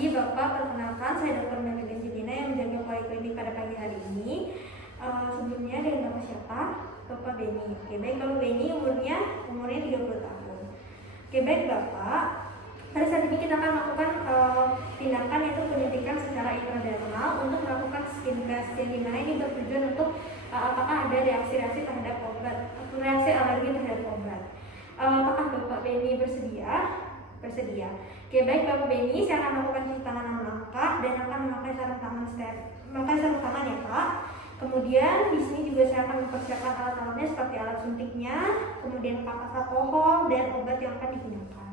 pagi Bapak, perkenalkan saya Dr. Melly Angelina yang menjaga poliklinik pada pagi hari ini. Sebelumnya dengan Bapak siapa? Bapak Beni. Oke, baik Bapak Beni, umurnya 30 tahun. Oke, baik Bapak. Pada saat ini kita akan melakukan tindakan yaitu penyuntikan secara intradermal untuk melakukan skin test, yang dimana ini bertujuan untuk apakah ada reaksi-reaksi terhadap obat, reaksi alergi terhadap obat. Apakah Bapak Beni bersedia? Bersedia. Oke, baik Bapak Beni, saya akan melakukan cuci tangan 6 langkah dan akan memakai sarung tangan ya Pak. Kemudian di sini juga saya akan mempersiapkan alat-alatnya seperti alat suntiknya, kemudian kapas alkohol dan obat yang akan digunakan.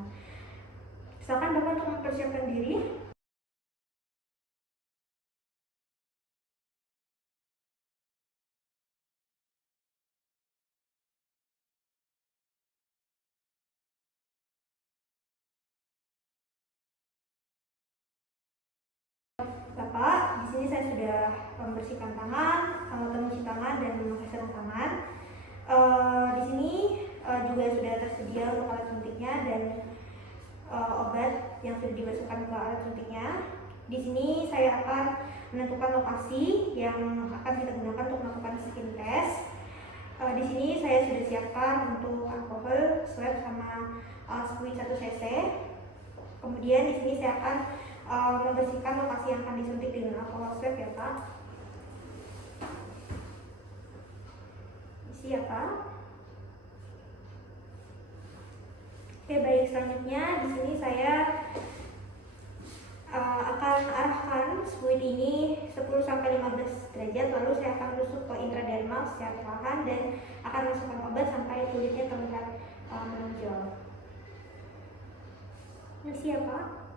Silakan Bapak untuk mempersiapkan diri. Bapak, di sini saya sudah membersihkan tangan, mencuci tangan dan memakai sarung tangan. Di sini juga sudah tersedia untuk alat suntiknya dan obat yang sudah dimasukkan ke alat suntiknya. Di sini saya akan menentukan lokasi yang akan kita gunakan untuk melakukan skin test. Di sini saya sudah siapkan untuk alkohol swab sama squid 1 cc. Kemudian di sini saya akan membersihkan lokasi yang akan disuntik dengan alkohol swab ya Pak. Isi ya Pak. Oke, baik, selanjutnya di sini saya akan arahkan squid ini 10-15 derajat, lalu saya akan tusuk ke intradermal secara perlahan dan akan masukkan obat sampai kulitnya terlihat menonjol. Isi ya Pak.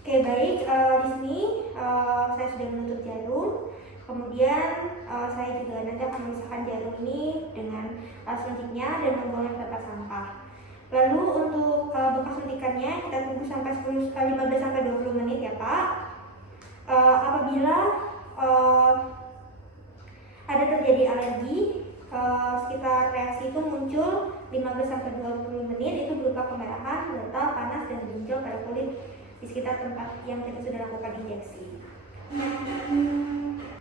Oke, baik, di sini saya sudah menutup jarum. Kemudian saya juga nanti akan memisahkan jarum ini dengan suntiknya dan membuangnya ke tempat sampah. Lalu untuk bekas suntikannya kita tunggu sampai 15-20 menit ya Pak. Apabila ada terjadi alergi, sekitar reaksi itu muncul 15-20 menit, itu berupa kemerahan, gatal, panas, dan benjol pada kulit di sekitar tempat yang kita sudah lakukan injeksi.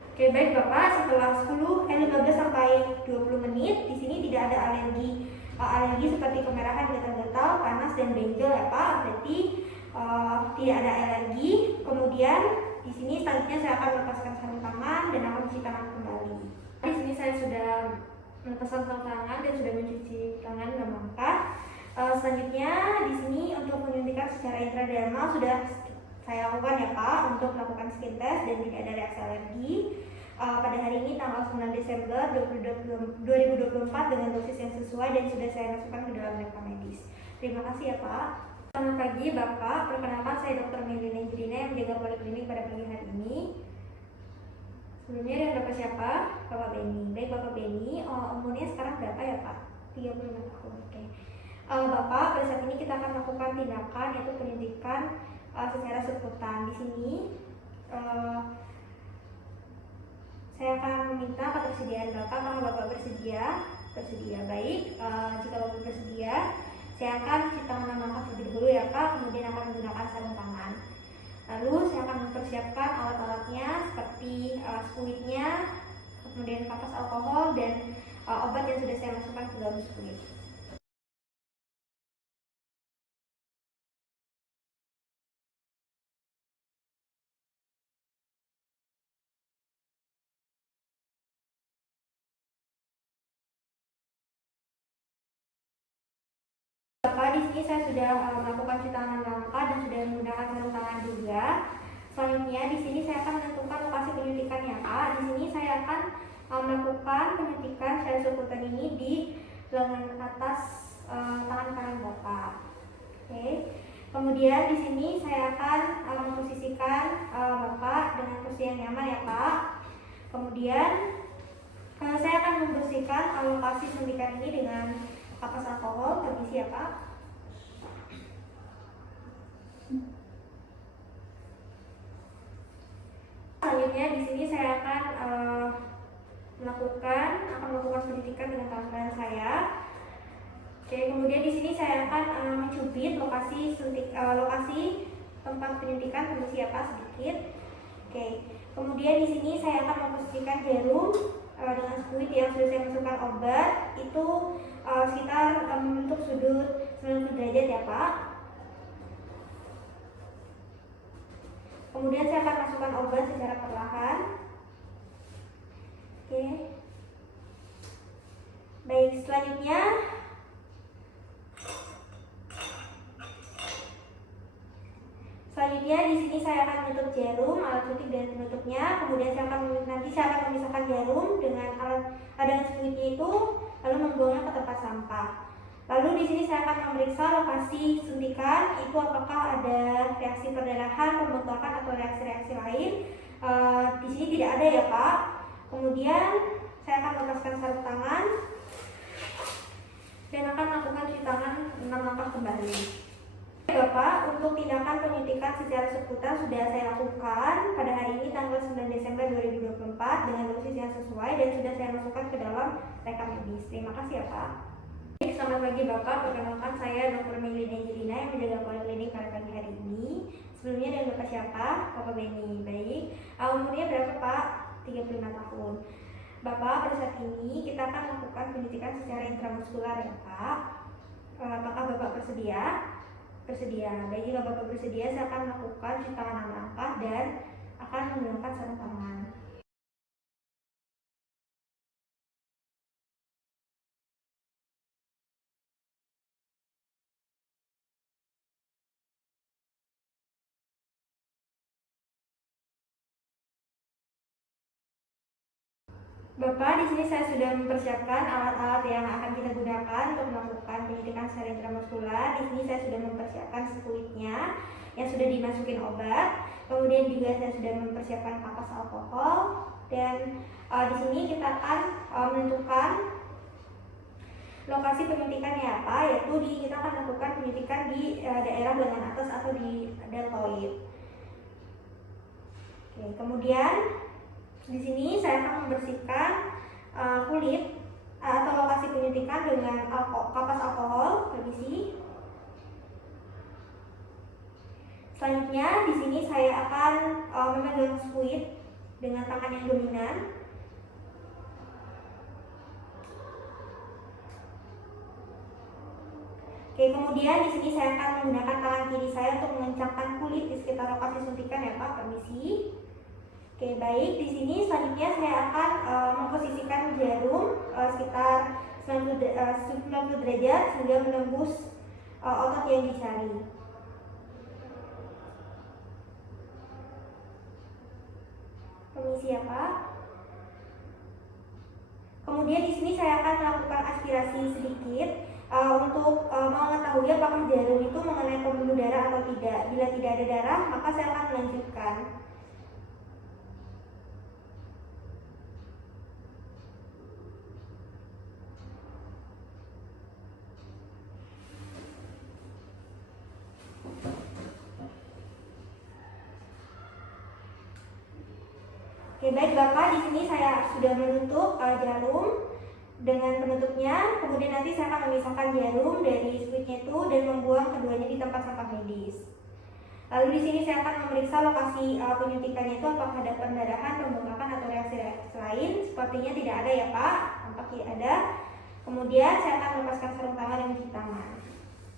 Oke, baik Bapak, setelah 15-20 menit, di sini tidak ada alergi seperti kemerahan, gatal-gatal, panas, dan benjol ya Pak. Berarti tidak ada alergi. Kemudian di sini selanjutnya saya akan melepaskan sarung tangan dan akan mencuci tangan kembali. Di sini saya sudah melepaskan sarung tangan dan sudah mencuci tangan dengan langkah. Selanjutnya di sini untuk menyuntikkan secara intradermal sudah saya lakukan ya Pak untuk melakukan skin test dan tidak ada reaksi alergi. Pada hari ini tanggal 9 Desember 2024 dengan dosis yang sesuai dan sudah saya masukkan ke dalam rekam medis. Terima kasih ya Pak. Selamat pagi Bapak, perkenalkan saya Dr. Melly Angelina yang menjaga poliklinik pada pagi hari ini. Sebelumnya dengan Bapak siapa? Bapak Beni. Baik Bapak Beni, umurnya sekarang berapa ya Pak? 35 tahun. Oke. Bapak, pada saat ini kita akan melakukan tindakan yaitu penyuntikan secara subkutan. Di sini saya akan meminta ketersediaan Bapak. Kalau Bapak bersedia, baik. Jika Bapak bersedia, saya akan cuci tangan 6 langkah terlebih dahulu ya Pak. Kemudian akan menggunakan sarung tangan. Lalu saya akan mempersiapkan alat-alatnya seperti squidnya, kemudian kapas alkohol dan obat yang sudah saya masukkan ke dalam squid. Bapak, di sini saya sudah melakukan cuci tangan langkah dan sudah menggunakan sarung tangan juga. Selanjutnya di sini saya akan menentukan lokasi penyuntikannya Pak. Di sini saya akan melakukan penyuntikan secara subkutan ini di lengan atas tangan kanan Bapak. Oke. Kemudian di sini saya akan memposisikan Bapak dengan posisi yang nyaman ya Pak. Kemudian saya akan membersihkan lokasi suntikan ini dengan kapas alkohol, permisi ya Pak. selanjutnya di sini saya akan melakukan penyuntikan dengan tangan saya. Oke, kemudian di sini saya akan mencubit lokasi tempat penyuntikan, permisi ya Pak sedikit. Oke, kemudian di sini saya akan memposisikan jarum dengan fluid yang sudah saya masukkan obat itu sekitar membentuk sudut 90 derajat ya Pak. Kemudian saya akan masukkan obat secara perlahan. Oke. Baik, selanjutnya di sini saya akan menutup jarum, alat suntik dan penutupnya. Kemudian saya akan memisahkan jarum dengan fluidnya itu, lalu membuangnya ke tempat sampah. Lalu di sini saya akan memeriksa lokasi suntikan itu apakah ada reaksi perdarahan, pembengkakan atau reaksi-reaksi lain. Di sini tidak ada ya Pak. Kemudian saya akan melepaskan sarung tangan dan akan melakukan cuci tangan 6 langkah kembali. Bapak, untuk tindakan penyuntikan secara seputar sudah saya lakukan pada hari ini tanggal 9 Desember 2024 dengan dosis yang sesuai dan sudah saya masukkan ke dalam rekam medis. Terima kasih ya Pak. Baik, selamat pagi Bapak, perkenalkan saya Dr. Melina Angelina yang menjaga poliklinik pada pagi hari ini. Sebelumnya dengan Bapak siapa? Bapak Beni. Baik, umurnya berapa Pak? 35 tahun. Bapak, pada saat ini kita akan melakukan penyuntikan secara intramuskular ya Pak. Apakah Bapak bersedia? Bersedia. Baik, jika Bapak bersedia, saya akan melakukan cuci tangan 6 langkah dan akan menggunakan sarung tangan. Bapak, di sini saya sudah mempersiapkan alat-alat yang akan kita gunakan untuk melakukan penyuntikan secara intramuskular. Di sini saya sudah mempersiapkan fluidnya yang sudah dimasukin obat. Kemudian juga saya sudah mempersiapkan kapas alkohol dan di sini kita akan menentukan lokasi penyuntikannya apa, yaitu kita akan lakukan penyuntikan di daerah lengan atas atau di deltoid. Oke, kemudian di sini saya akan membersihkan kulit atau lokasi penyuntikan dengan kapas alkohol, permisi. Selanjutnya di sini saya akan memegang fluid dengan tangan yang dominan. Oke, kemudian di sini saya akan menggunakan tangan kiri saya untuk mengencangkan kulit di sekitar lokasi suntikan ya Pak, permisi. Oke, baik. Di sini selanjutnya saya akan memposisikan jarum sekitar 90 derajat sehingga menembus otot yang dicari. Permisi ya Pak. Kemudian di sini saya akan melakukan aspirasi sedikit untuk mengetahui apakah jarum itu mengenai pembuluh darah atau tidak. Bila tidak ada darah, maka saya akan melanjutkan. Oke, baik Bapak, di sini saya sudah menutup jarum dengan penutupnya. Kemudian nanti saya akan memisahkan jarum dari fluidnya itu dan membuang keduanya di tempat sampah medis. Lalu di sini saya akan memeriksa lokasi penyuntikannya itu apakah ada pendarahan, pembengkakan atau reaksi-reaksi lain. Sepertinya tidak ada ya Pak, tampak tidak ada. Kemudian saya akan melepaskan sarung tangan dan mencuci tangan.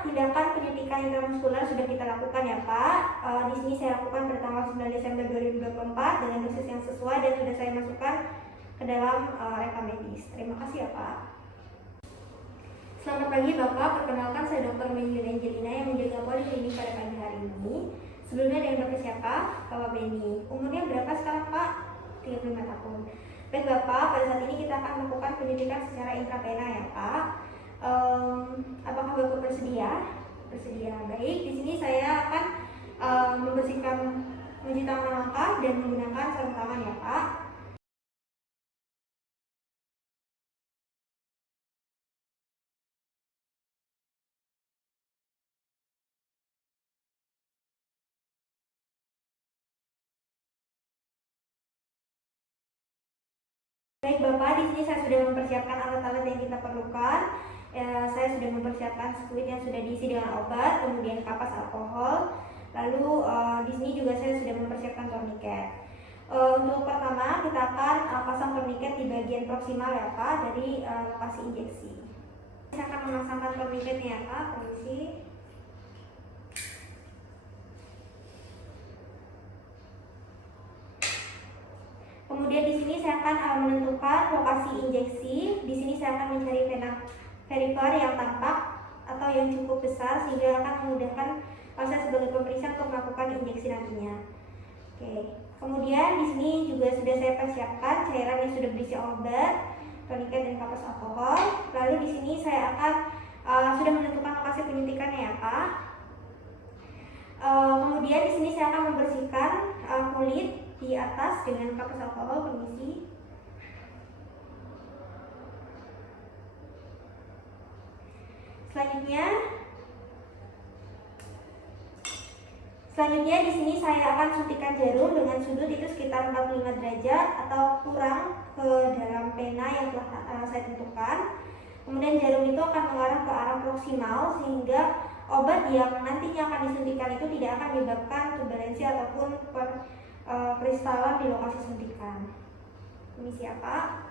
Tindakan penyuntikan intramuskular sudah kita lakukan ya Pak. Di sini saya lakukan pada tanggal 9 Desember 2024 dengan dosis yang sesuai dan sudah saya masukkan ke dalam rekam medis. Terima kasih ya Pak. Selamat pagi Bapak, perkenalkan saya Dr. Melina Angelina yang menjaga poliklinik pada pagi hari ini. Sebelumnya dengan Bapak siapa? Bapak Beni. Umurnya berapa sekarang Pak? 35 tahun. Baik Bapak, pada saat ini kita akan melakukan penyuntikan secara intravena ya Pak. Apakah Bapak bersedia? Bersedia. Baik, di sini saya akan membersihkan mencuci tangan langkah dan menggunakan sarung tangan ya Pak. Baik Bapak, di sini saya sudah mempersiapkan alat-alat yang kita perlukan. Saya sudah mempersiapkan squid yang sudah diisi dengan obat, kemudian kapas alkohol. Lalu di sini juga saya sudah mempersiapkan torniket. Untuk pertama kita akan pasang torniket di bagian proksimal ya Pak dari lokasi injeksi. Saya akan memasangkan torniketnya ya Pak, permisi. Kemudian di sini saya akan menentukan lokasi injeksi. Di sini saya akan mencari vena perifer yang tampak atau yang cukup besar sehingga akan memudahkan saya sebagai pemeriksa untuk melakukan injeksi nantinya. Oke. Kemudian di sini juga sudah saya persiapkan cairan yang sudah berisi obat, toniket dan kapas alkohol. Lalu di sini saya akan sudah menentukan lokasi penyuntikannya ya Pak. Kemudian di sini saya akan membersihkan kulit di atas dengan kapas alkohol, permisi. Selanjutnya di sini saya akan suntikan jarum dengan sudut itu sekitar 45 derajat atau kurang ke dalam pena yang telah saya tentukan. Kemudian jarum itu akan mengarah ke arah proksimal sehingga obat yang nantinya akan disuntikan itu tidak akan menyebabkan turbulensi ataupun kristalan di lokasi suntikan. Ini siapa?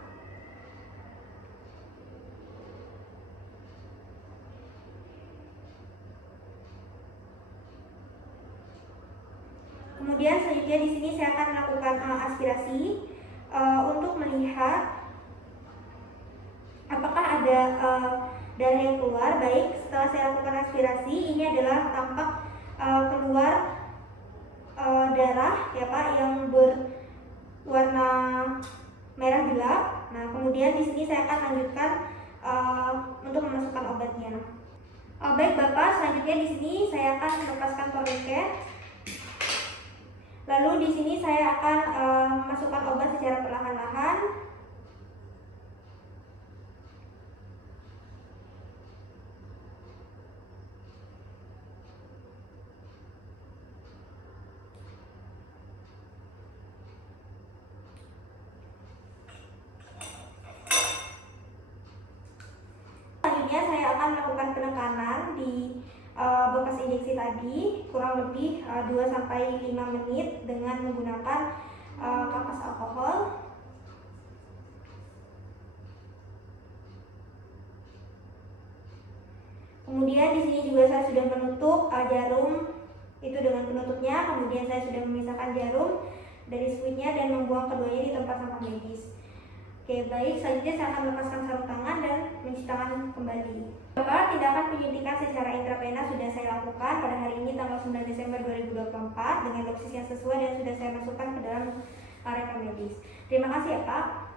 Kemudian selanjutnya di sini saya akan melakukan aspirasi untuk melihat apakah ada darah yang keluar. Baik, setelah saya lakukan aspirasi, ini adalah tampak keluar darah ya Pak yang berwarna merah gelap. Nah, kemudian di sini saya akan lanjutkan untuk memasukkan obatnya. Baik Bapak, selanjutnya di sini saya akan melepaskan torniket. Lalu di sini saya akan memasukkan obat secara perlahan-lahan. Selanjutnya saya akan melakukan penekanan di bekas injeksi tadi kurang lebih 2-5 menit dengan menggunakan kapas alkohol. Kemudian di sini juga saya sudah menutup jarum itu dengan penutupnya. Kemudian saya sudah memisahkan jarum dari squidnya dan membuang keduanya di tempat sampah medis. Oke, baik, selanjutnya saya akan melepaskan sarung tangan dan mencuci tangan kembali. Bapak, tindakan penyuntikan secara intravena sudah saya lakukan pada hari ini tanggal 9 Desember 2024 dengan dosis yang sesuai dan sudah saya masukkan ke dalam rekam medis. Terima kasih ya Pak.